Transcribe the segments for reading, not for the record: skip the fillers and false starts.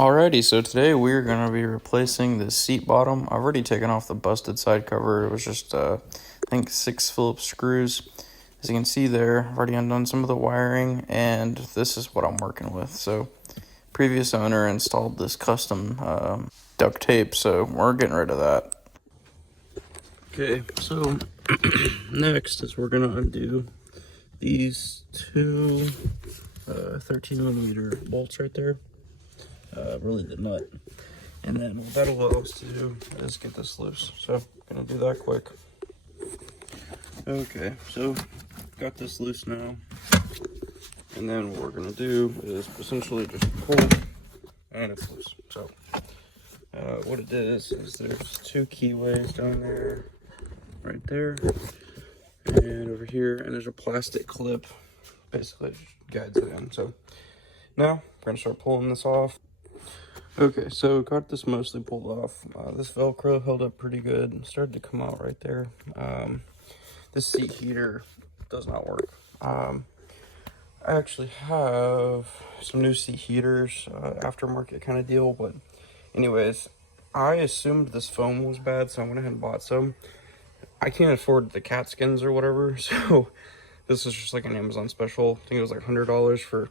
Alrighty, so today we're going to be replacing the seat bottom. I've already taken off the busted side cover. It was just, I think, 6 Phillips screws. As you can see there, I've already undone some of the wiring, and this is what I'm working with. So, previous owner installed this custom duct tape, so we're getting rid of that. Okay, so next is we're going to undo these two 13mm bolts right there. Really the nut, and then what that'll allow us to do is get this loose. So I'm gonna do that quick. Okay, so got this loose now, and then what we're gonna do is essentially just pull, and it's loose. So what it is there's 2 keyways down there, right there, and over here, and there's a plastic clip basically guides it in. So now we're gonna start pulling this off. Okay, so got this mostly pulled off. This Velcro held up pretty good. Started to come out right there. This seat heater does not work. I actually have some new seat heaters, aftermarket kind of deal, but anyways, I assumed this foam was bad, so I went ahead and bought some. I can't afford the cat skins or whatever, so this is just like an Amazon special. I think it was like $100 for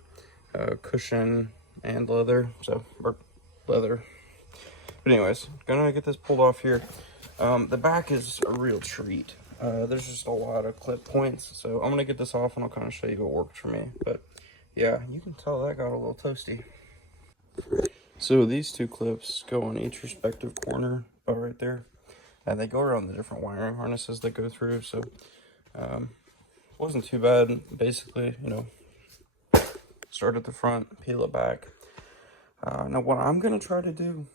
cushion and leather, or leather. But anyways, gonna get this pulled off here. The back is a real treat. There's just a lot of clip points, so I'm gonna get this off and I'll kind of show you what worked for me. But yeah, you can tell that got a little toasty. So these 2 clips go on each respective corner, about right there, and they go around the different wiring harnesses that go through. So wasn't too bad. Basically, start at the front, peel it back. Now what I'm going to try to do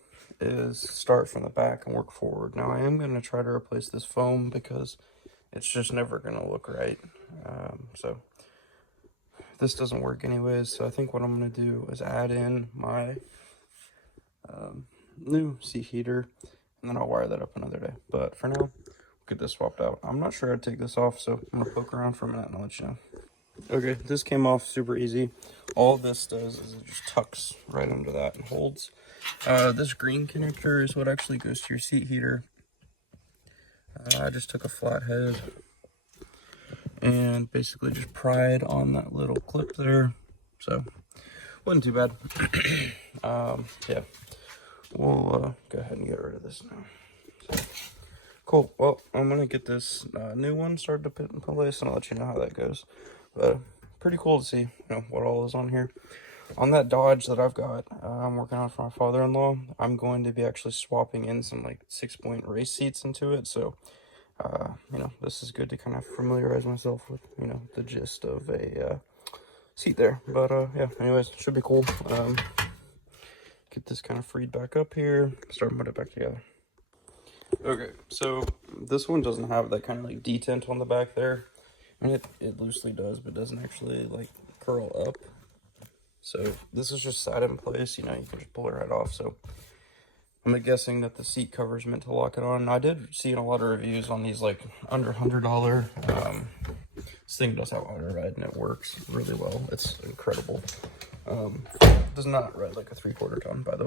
is start from the back and work forward. Now I am going to try to replace this foam because it's just never going to look right. So this doesn't work anyways. So I think what I'm going to do is add in my new seat heater, and then I'll wire that up another day. But for now, we'll get this swapped out. I'm not sure I'd take this off, so I'm going to poke around for a minute and I'll let you know. Okay, this came off super easy. All this does is it just tucks right under that and holds. This green connector is what actually goes to your seat heater. I just took a flathead and basically just pried on that little clip there. So, wasn't too bad. Yeah, we'll go ahead and get rid of this now. So, cool, well, I'm going to get this new one started to put in place and I'll let you know how that goes. But pretty cool to see, what all is on here. On that Dodge that I've got, I'm working on for my father-in-law. I'm going to be actually swapping in some 6-point race seats into it. So, this is good to kind of familiarize myself with, the gist of a seat there. But yeah, anyways, should be cool. Get this kind of freed back up here, start putting it back together. Okay, so this one doesn't have that kind of detent on the back there. And it loosely does, but doesn't actually curl up. So this is just sat in place, you can just pull it right off. So I'm guessing that the seat cover is meant to lock it on. I did see in a lot of reviews on these under $100. This thing does have auto ride and it works really well. It's incredible. Does not ride like a 3/4 ton, by the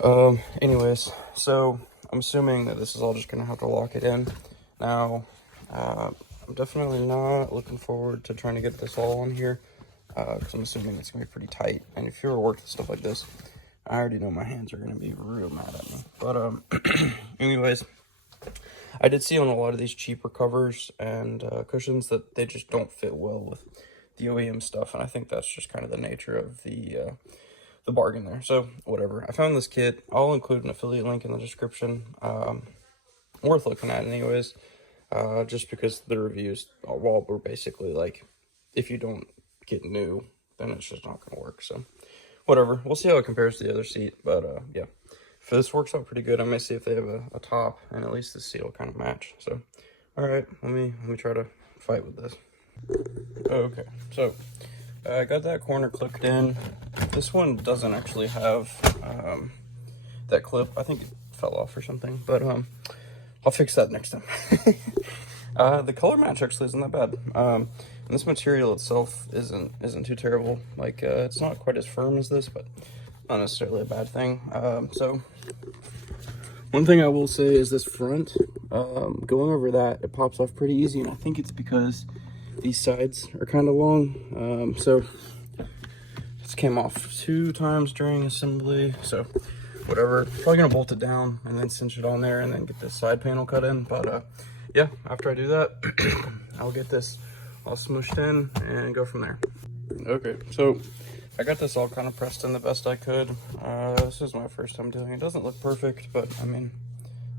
way. Anyways, so I'm assuming that this is all just gonna have to lock it in. Now, I'm definitely not looking forward to trying to get this all on here, because I'm assuming it's going to be pretty tight. And if you ever worked with stuff like this, I already know my hands are going to be real mad at me. But anyways, I did see on a lot of these cheaper covers and cushions that they just don't fit well with the OEM stuff. And I think that's just kind of the nature of the bargain there. So whatever. I found this kit. I'll include an affiliate link in the description. Worth looking at anyways. Just because the reviews were basically if you don't get new, then it's just not going to work. So, whatever. We'll see how it compares to the other seat. But, yeah. If this works out pretty good, I may see if they have a top, and at least the seat will kind of match. So, alright, let me try to fight with this. Okay, so, I got that corner clipped in. This one doesn't actually have, that clip. I think it fell off or something, but, I'll fix that next time. The color match actually isn't that bad. And this material itself isn't too terrible. It's not quite as firm as this, but not necessarily a bad thing. So one thing I will say is this front, going over that, it pops off pretty easy, and I think it's because these sides are kind of long. So this came off 2 times during assembly, so whatever. Probably gonna bolt it down and then cinch it on there and then get this side panel cut in. But yeah, after I do that, I'll get this all smooshed in and go from there. Okay, so I got this all kind of pressed in the best I could. This is my first time doing it. It doesn't look perfect, but I mean,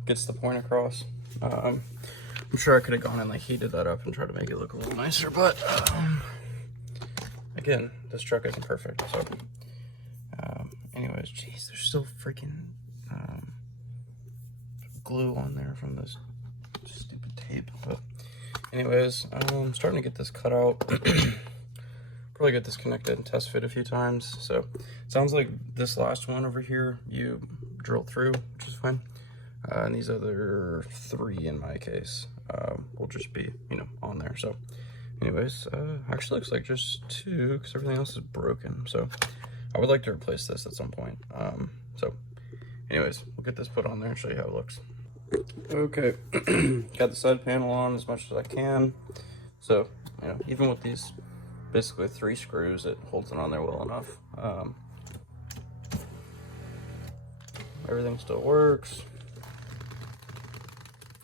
gets the point across. I'm sure I could have gone and like heated that up and tried to make it look a little nicer, but again, this truck isn't perfect. So anyways, geez, there's still freaking glue on there from this stupid tape. But anyways, I'm starting to get this cut out. Probably get this connected and test fit a few times. So sounds like this last one over here you drilled through, which is fine. And these other 3 in my case will just be, you know, on there. So anyways, actually looks like just 2 because everything else is broken. So I would like to replace this at some point. So anyways, we'll get this put on there and show you how it looks. Okay, got the side panel on as much as I can. So, you know, even with these basically 3 screws, it holds it on there well enough. Everything still works.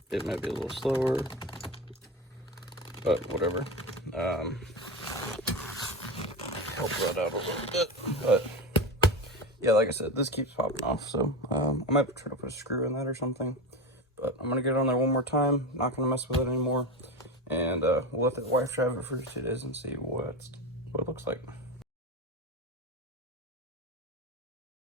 It might be a little slower, but whatever. Help that out a little bit, but yeah, like I said, this keeps popping off, so I might try to put a screw in that or something, but I'm gonna get it on there one more time, not gonna mess with it anymore, and we'll let the wife drive it for 2 days and see what it looks like.